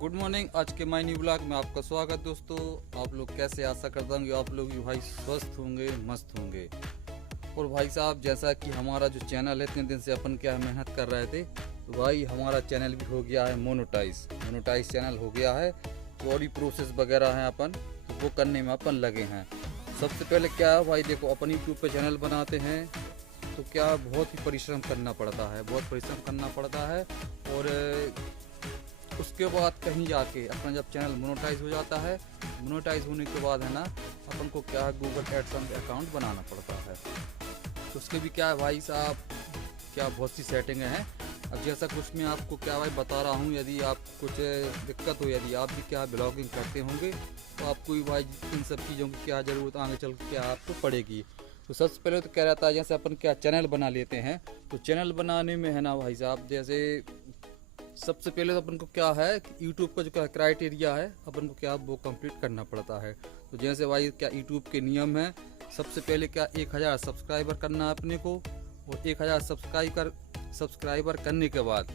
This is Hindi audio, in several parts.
Good morning. आज के माय न्यू ब्लॉग में आपका स्वागत दोस्तों। आप लोग कैसे, आशा करता हूँ कि आप लोग भी भाई स्वस्थ होंगे, मस्त होंगे। और भाई साहब, जैसा कि हमारा जो चैनल है, इतने दिन से अपन क्या मेहनत कर रहे थे, तो भाई हमारा चैनल भी हो गया है मोनेटाइज चैनल हो गया है। तो और भी प्रोसेस वगैरह हैं अपन, तो वो करने में अपन लगे हैं। सबसे पहले क्या है भाई, देखो अपन यूट्यूब पे चैनल बनाते हैं तो क्या बहुत ही परिश्रम करना पड़ता है। और उसके बाद कहीं जाके अपना जब चैनल मोनेटाइज हो जाता है, मोनेटाइज होने के बाद है ना, अपन को क्या है, गूगल एडसेंस अकाउंट बनाना पड़ता है। तो उसके भी क्या है भाई साहब, क्या बहुत सी सेटिंगें हैं। अब जैसा कुछ मैं आपको क्या भाई बता रहा हूँ, यदि आप कुछ दिक्कत हो, यदि आप भी क्या ब्लॉगिंग करते होंगे, तो आपको भी भाई इन सब चीज़ों की क्या ज़रूरत आगे चल के क्या आपको पड़ेगी। तो सबसे पहले तो क्या रहता है, जैसे अपन क्या चैनल बना लेते हैं, तो चैनल बनाने में है ना भाई साहब, जैसे सबसे पहले तो अपन को क्या है कि यूट्यूब का जो क्या क्राइटेरिया है, अपन को क्या वो कंप्लीट करना पड़ता है। तो जैसे भाई क्या यूट्यूब के नियम है, सबसे पहले क्या 1000 सब्सक्राइबर करना है अपने को, और 1000 सब्सक्राइबर करने के बाद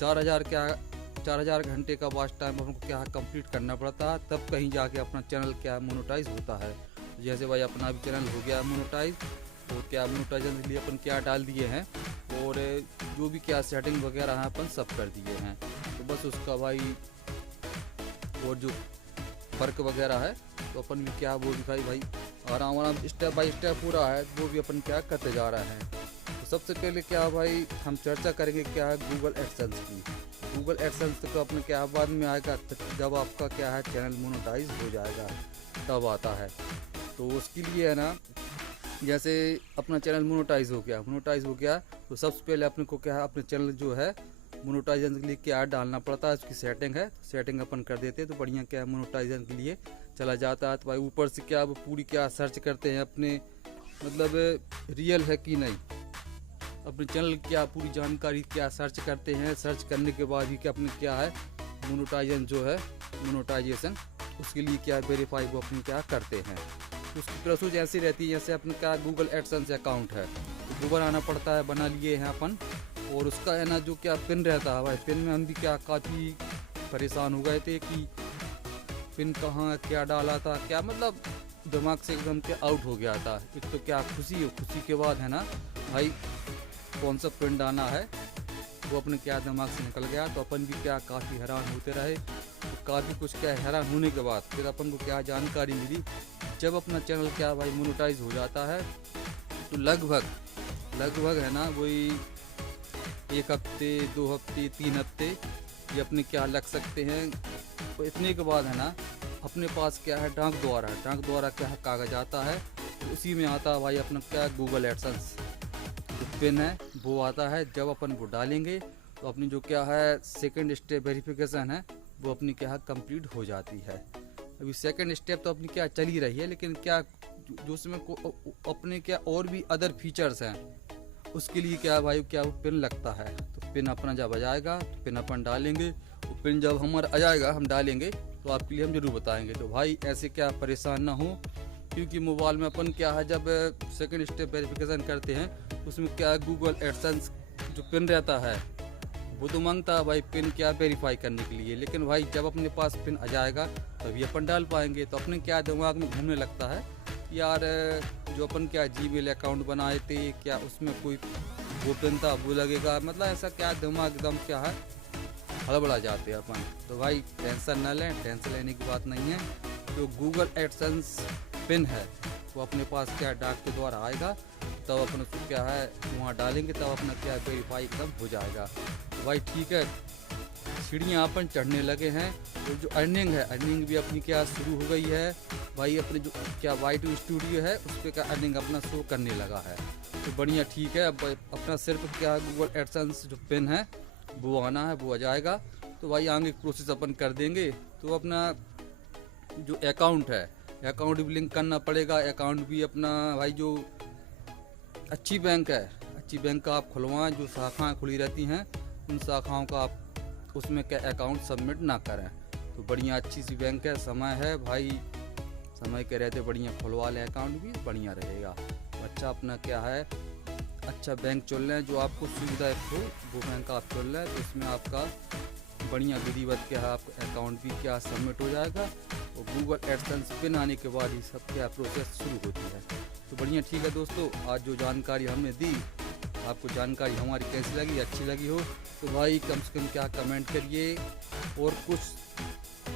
4000 घंटे का वॉच टाइम अपन को क्या कंप्लीट करना पड़ता है, तब कहीं जाके अपना चैनल क्या मोनेटाइज होता है। जैसे भाई अपना भी चैनल हो गया मोनेटाइज, तो क्या मोनेटाइजेशन के लिए अपन क्या डाल दिए हैं, और जो भी क्या सेटिंग वगैरह हैं अपन सब कर दिए हैं। तो बस उसका भाई और जो फ़र्क वगैरह है, तो अपन भी क्या वो दिखाई भाई आराम स्टेप बाय स्टेप पूरा है, वो भी अपन क्या करते जा रहे हैं। तो सबसे पहले क्या भाई हम चर्चा करेंगे क्या है गूगल एडसेंस की। गूगल एडसेंस तो अपने क्या बाद में आएगा, जब आपका क्या है चैनल मोनेटाइज हो जाएगा तब आता है। तो उसके लिए है ना, जैसे अपना चैनल मोनेटाइज हो गया तो सबसे पहले अपने को क्या है, अपने चैनल जो है मोनेटाइजेशन के लिए क्या डालना पड़ता है, उसकी सेटिंग है, सेटिंग अपन कर देते हैं तो बढ़िया क्या है मोनेटाइजेशन के लिए चला जाता है। तो भाई ऊपर से क्या वो पूरी क्या सर्च करते हैं अपने, मतलब रियल है कि नहीं, अपने चैनल क्या पूरी जानकारी क्या सर्च करते हैं। सर्च करने के बाद ही क्या अपने क्या है मोनेटाइजेशन उसके लिए क्या वेरीफाई वो अपने क्या करते हैं। उसकी प्रोसेस ऐसी रहती है, जैसे अपने क्या गूगल एडसेंस अकाउंट है तो गूगल आना पड़ता है, बना लिए हैं अपन। और उसका है ना जो क्या पिन रहता है भाई, पिन में हम भी क्या काफ़ी परेशान हो गए थे कि पिन कहाँ क्या डाला था, क्या मतलब दिमाग से एकदम क्या आउट हो गया था। एक तो क्या खुशी के बाद है ना भाई, कौन सा पिन डालना है वो अपने क्या दिमाग से निकल गया। तो अपन भी क्या काफ़ी हैरान होते रहे। तो काफ़ी कुछ क्या हैरान होने के बाद फिर अपन को क्या जानकारी मिली, जब अपना चैनल क्या भाई मोनेटाइज हो जाता है तो लगभग है ना वही 1 हफ्ते 2 हफ्ते 3 हफ्ते ये अपने क्या लग सकते हैं। तो इतने के बाद है ना अपने पास क्या है डाक द्वारा क्या है कागज़ आता है, तो उसी में आता है भाई अपना क्या गूगल एडसेंस जो पिन है वो आता है। जब अपन वो डालेंगे तो अपनी जो क्या है सेकंड स्टेप वेरिफिकेशन है वो अपनी क्या है कंप्लीट हो जाती है। अभी सेकंड स्टेप तो अपनी क्या चल ही रही है, लेकिन क्या जो उसमें अपने क्या और भी अदर फीचर्स हैं, उसके लिए क्या भाई क्या वो पिन लगता है। तो पिन अपना जब आ जाएगा तो पिन अपन डालेंगे, वो पिन जब हमारा आ जाएगा हम डालेंगे तो आपके लिए हम जरूर बताएंगे। तो भाई ऐसे क्या परेशान ना हो, क्योंकि मोबाइल में अपन क्या है जब सेकंड स्टेप वेरिफिकेशन करते हैं उसमें क्या गूगल एडसेंस जो पिन रहता है वो तो मांगता है भाई पिन क्या वेरीफाई करने के लिए, लेकिन भाई जब अपने पास पिन आ जाएगा तभी अपन डाल पाएंगे। तो अपने क्या दिमाग में घूमने लगता है यार, जो अपन क्या जीमेल अकाउंट बनाए थे क्या उसमें कोई वो पिन था वो लगेगा, मतलब ऐसा क्या दिमाग एकदम क्या है हड़बड़ा जाते हैं अपन। तो भाई टेंशन न लें, टेंशन लेने की बात नहीं है। जो गूगल एडसेंस पिन है वो अपने पास क्या डाक के द्वारा आएगा, तब अपन उसको क्या है वहाँ डालेंगे, तब अपना क्या वेरीफाई एकदम हो जाएगा। तो भाई ठीक है, सीढ़ियाँ अपन चढ़ने लगे हैं। तो जो अर्निंग है, अर्निंग भी अपनी क्या शुरू हो गई है भाई। अपने जो क्या Y2 स्टूडियो है उस पर क्या अर्निंग अपना शो करने लगा है, तो बढ़िया ठीक है। अब अपना सिर्फ क्या गूगल एडसेंस जो पिन है वो आना है, वो आ जाएगा तो भाई आगे प्रोसेस अपन कर देंगे। तो अपना जो अकाउंट है, अकाउंट भी लिंक करना पड़ेगा। अकाउंट भी अपना भाई जो अच्छी बैंक का आप खुलवाएं, जो शाखाएँ खुली रहती हैं उन शाखाओं का आप उसमें क्या अकाउंट सबमिट ना करें। तो बढ़िया अच्छी सी बैंक है, समय है भाई, समय के रहते बढ़िया खुलवा लें अकाउंट भी बढ़िया रहेगा। तो अच्छा अपना क्या है अच्छा बैंक चुन लें, जो आपको सुविधा हो वो बैंक आप चुन लें। तो इसमें आपका बढ़िया विधिवत क्या है आपका अकाउंट भी क्या सबमिट हो जाएगा और गूगल एडसेंस पिन आने के बाद ही सब क्या प्रोसेस शुरू होती है। तो बढ़िया, ठीक है दोस्तों, आज जो जानकारी हमने दी आपको जानकारी हमारी कैसी लगी, अच्छी लगी हो तो भाई कम से कम क्या कमेंट करिए, और कुछ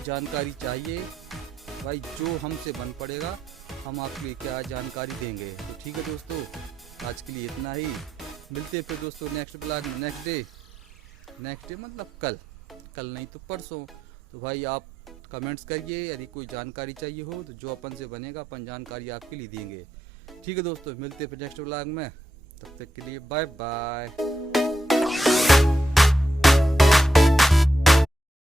जानकारी चाहिए भाई जो हमसे बन पड़ेगा हम आपके लिए क्या जानकारी देंगे। तो ठीक है दोस्तों, आज के लिए इतना ही, मिलते हैं फिर दोस्तों नेक्स्ट ब्लॉग में, नेक्स्ट डे मतलब कल नहीं तो परसों। तो भाई आप कमेंट्स करिए, यदि कोई जानकारी चाहिए हो तो जो अपन से बनेगा अपन जानकारी आपके लिए देंगे। ठीक है दोस्तों, मिलते हैं फिर नेक्स्ट ब्लॉग में, तब तक के लिए बाय बाय।